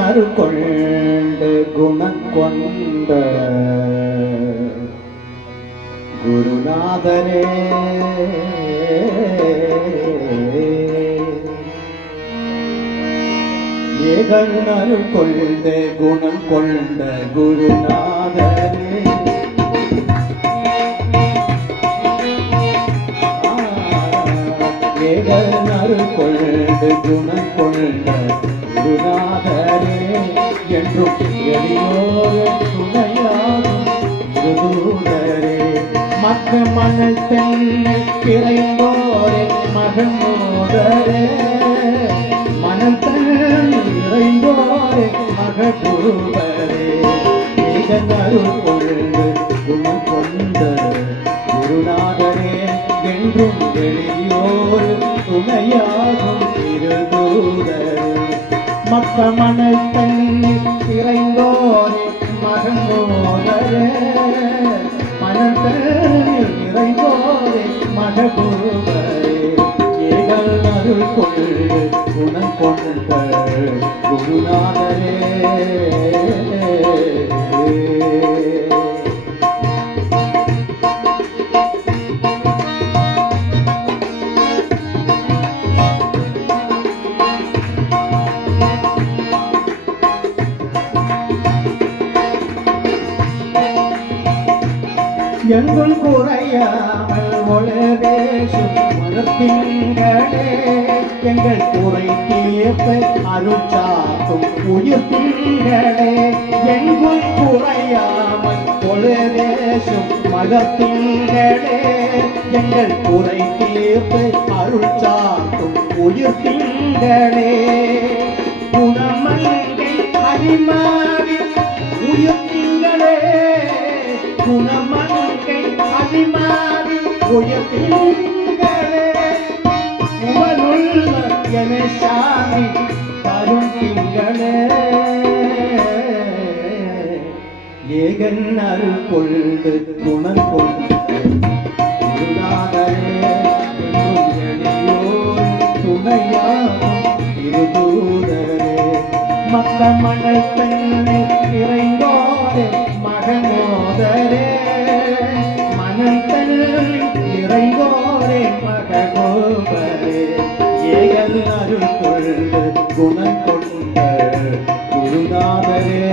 அருகொண்டு குணங்கொண்ட குருநாதரே ஏகன் அருகொண்ட குணம் கொண்ட குருநாதரே ஏகன் அருகொண்டு குணம் கொண்ட குருநாதரே என்றும் எளியோர் துணையாகும் இருதூதரே மக்க மணல் தென்னை பிறைந்தோரே மகமோதரே மணல் தென்னை இறைந்தோரே மகபூபரே ஏகனருள் கொண்டு குணம் கொண்ட குருநாதரே என்றும் எளியோர் துணையாகும் இருதூதரே மக்க மணல் தண்ணி இறைந்தோரே மகமோதரே மணல் தண்ணீர் இறைந்தோரே மகபூபரே ஏகல் அருள் கொண்டு குணம் கொண்ட குருநாதரே எங்குள் குறையாமல் ஒளவேசும் மனத்திங்களே எங்கள் குறை தீர்ப்பு அருட்சாக்கும் உயிர்த்திங்களே எங்குள் குறையாமல் ஒளவேசும் மலர்த்திங்களே எங்கள் குறை தீர்ப்பு அருட்சாக்கும் உயிர்த்திங்களே குணமங்கை அரிமாவின் உயிர்த்திங்களே குணமங்கை அரிமாவி உயர்த்திங்களே உவனுள்ள என சாமி தரும் திங்களே ஏகன் அருள் கொண்டு குணம் கொண்டு குருநாதரே என்னும் எளியோர் துணையாகும் இருதூதரே மக்க மணல் தன்னை இறைந்தோரே மகமோதரே மணல் தன்னில் இறைந்தோரே மகபூபரே ஏகல் அருள் கொண்டு குணம் கொண்ட குருநாதரே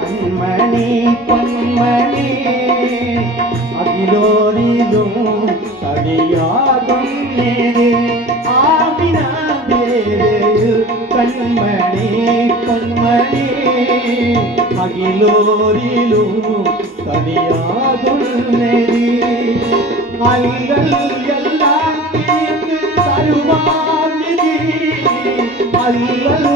அன்மணி பொன்மணி அகிலோரிலும் தடியாகும் நேரே ஆமினா பேரையில் கண்மணி பொன்மணி அகிலோரிலும் தடியாகும் நேரே அல்லல் எல்லாம் தீர்த்து தருவார் நிதி அல்லல்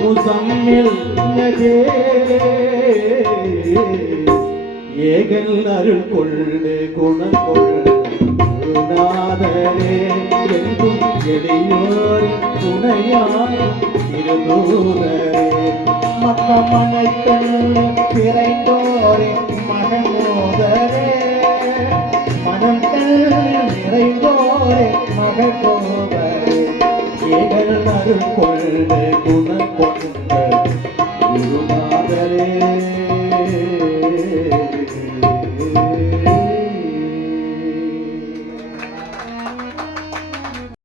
முசம்மில் ஏகல் அருள் கொண்டு குணம் கொண்டு குருநாதரே என்றும் எளியோர் துணையாகும் இருதூதரே மக்க மணல் தன்னை பிறைந்தோரே மகமோதரே மனம் தன்னில் நிறைந்தோரே மகபூபரே ஏகல் அருள் கொண்டு குணம் கொண்ட